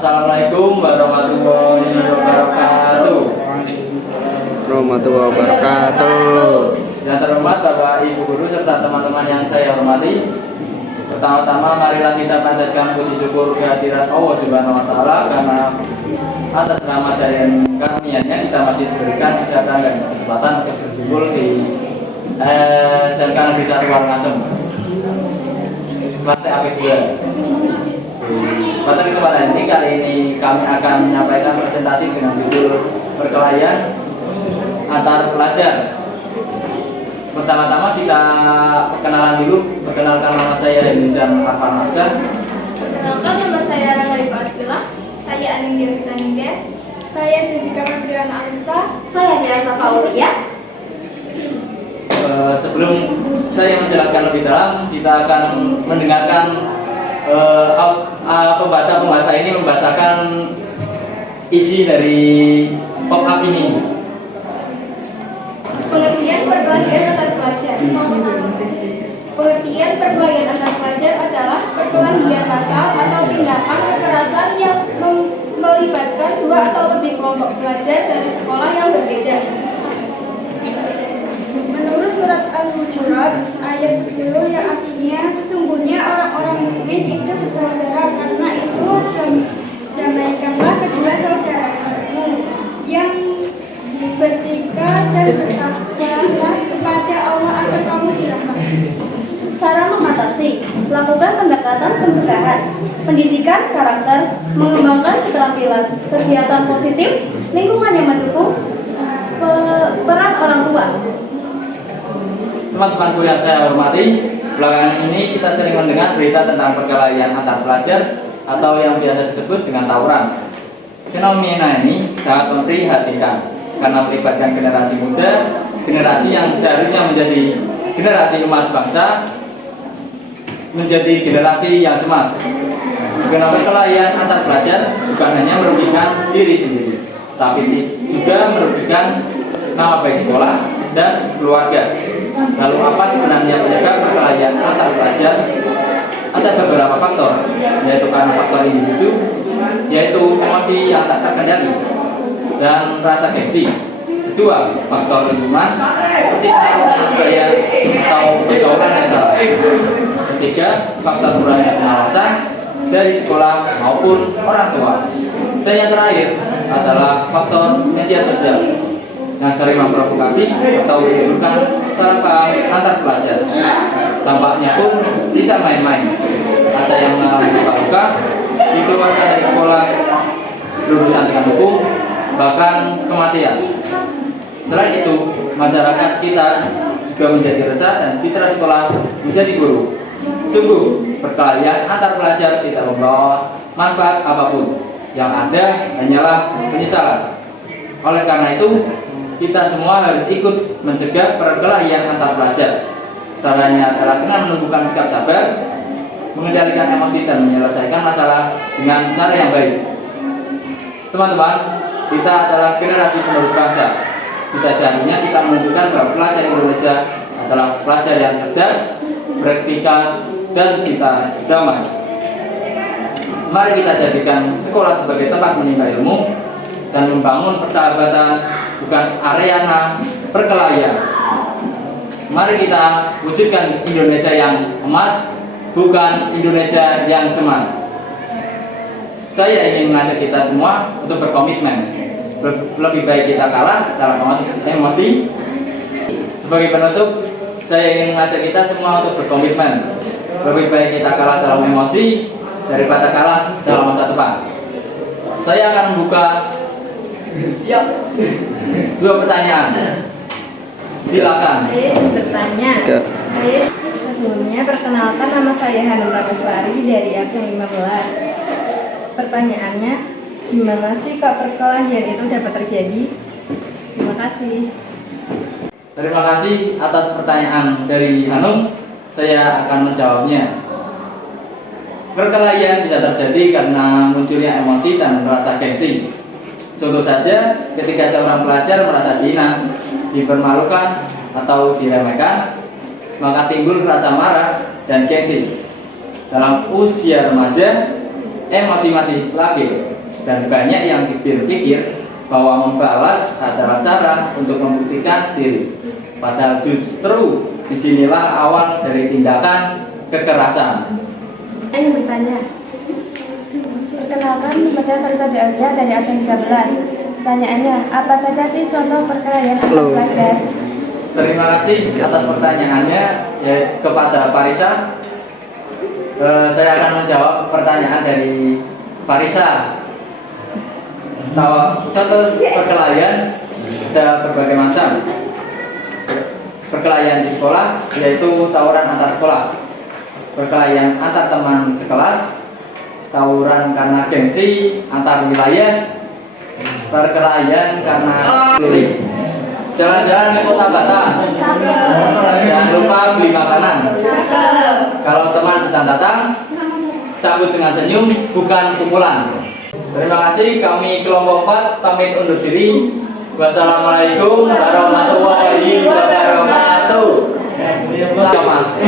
Assalamualaikum warahmatullahi wabarakatuh. Warahmatullahi wabarakatuh. Yang terhormat Bapak Ibu Guru serta teman-teman yang saya hormati. Pertama-tama marilah kita panjatkan puji syukur kehadirat Allah Subhanahu wa taala karena atas rahmat dan karunia-Nya kita masih diberikan kesehatan dan kesempatan untuk berkumpul di SMK Negeri 1 Warangasem. Kelas TAP 2. Pada kesempatan ini kali ini kami akan menyampaikan presentasi dengan judul perkelahian antar pelajar. Pertama-tama kita perkenalan dulu. Perkenalkan nama saya Henrizan Arfan Aksa. Perkenalkan nama saya Rangga Ifatsila. Saya Anindya Fitaningga. Saya Jessica Febriana Alisa. Saya Niasa Faulia. Sebelum saya menjelaskan lebih dalam, kita akan mendengarkan pembaca ini membacakan isi dari pop-up ini. Pengertian perkelahian antar pelajar. Pengertian perkelahian antar pelajar adalah perkelahian massal atau tindakan kekerasan yang melibatkan dua atau lebih kelompok pelajar dari sekolah yang berbeda. Menurut surat Al-Hujurat ayat 10 yang artinya sesungguhnya orang-orang mukmin itu bersaudara, karena itu damaikanlah kedua saudaramu yang bertiga dan bertakwalah kepada Allah agar kamu dirahmati. Cara mengatasi: lakukan pendekatan pencegahan, pendidikan karakter, mengembangkan keterampilan, kegiatan positif, lingkungan yang mendukung, peran orang tua. Teman-temanku yang saya hormati, belakangan ini kita sering mendengar berita tentang perkelahian antar pelajar atau yang biasa disebut dengan tawuran. Fenomena ini sangat memprihatinkan karena melibatkan generasi muda, generasi yang seharusnya menjadi generasi emas bangsa, menjadi generasi yang cemas. Fenomena perkelahian antar pelajar bukan hanya merugikan diri sendiri, tapi juga merugikan nama baik sekolah dan keluarga. Lalu apa sebenarnya penyebab perkelahian antar pelajar? Ada beberapa faktor, yaitu karena faktor individu, yaitu emosi yang tak terkendali dan rasa gengsi. Kedua, faktor lingkungan seperti budaya atau pergaulan yang salah. Ketiga, faktor kurangnya pengawasan dari sekolah maupun orang tua. Dan yang terakhir adalah faktor media sosial yang sering memprovokasi atau menimbulkan salah paham antar pelajar. Tampaknya pun tidak main-main. Ada yang mengalami luka-luka, dikeluarkan dari sekolah, berurusan dengan hukum, bahkan kematian. Selain itu, masyarakat sekitar juga menjadi resah dan citra sekolah menjadi buruk. Sungguh, perkelahian antar pelajar tidak membawa manfaat apapun. Yang ada hanyalah penyesalan. Oleh karena itu, kita semua harus ikut mencegah perkelahian antar pelajar. Caranya adalah dengan menumbuhkan sikap sabar, mengendalikan emosi dan menyelesaikan masalah dengan cara yang baik. Teman-teman, kita adalah generasi penerus bangsa. Sudah seharusnya kita menunjukkan bahwa pelajar Indonesia adalah pelajar yang cerdas, beretika, dan cinta damai. Mari kita jadikan sekolah sebagai tempat menimba ilmu dan membangun persahabatan, bukan arena perkelahian. Mari kita wujudkan Indonesia yang emas, bukan Indonesia yang cemas. Saya ingin mengajak kita semua untuk berkomitmen. Lebih baik kita kalah dalam emosi. Sebagai penutup, saya ingin mengajak kita semua untuk berkomitmen. Lebih baik kita kalah dalam emosi daripada kalah dalam masa depan. Saya akan membuka dua pertanyaan. Silakan. Saya bertanya. Sebelumnya perkenalkan, nama saya Hanum Ramaswari dari absen 15. Pertanyaannya, gimana sih kok perkelahian itu dapat terjadi? Terima kasih. Terima kasih atas pertanyaan dari Hanum. Saya akan menjawabnya. Perkelahian bisa terjadi karena munculnya emosi dan rasa gengsi. Contoh saja, ketika seorang pelajar merasa dihina, dipermalukan, atau diremehkan, maka timbul rasa marah dan gengsi. Dalam usia remaja, emosi masih labil dan banyak yang berpikir bahwa membalas adalah cara untuk membuktikan diri. Padahal justru disinilah awal dari tindakan kekerasan. Saya ingin bertanya. Perkenalkan, nama saya Farisa Deolia dari absen 13. Pertanyaannya, apa saja sih contoh perkelahian antar pelajar? Terima kasih atas pertanyaannya kepada Farisa. Saya akan menjawab pertanyaan dari Farisa. Contoh perkelahian ada berbagai macam. Perkelahian di sekolah yaitu tawuran antar sekolah, perkelahian antar teman sekelas, tawuran karena gengsi antar wilayah, perkelahian karena keliling, jalan-jalan ke kota Batam, jangan lupa beli makanan. Kalau teman sedang datang, sambut dengan senyum, bukan pukulan. Terima kasih, kami kelompok 4 pamit undur diri. Wassalamualaikum warahmatullahi wabarakatuh. Mas.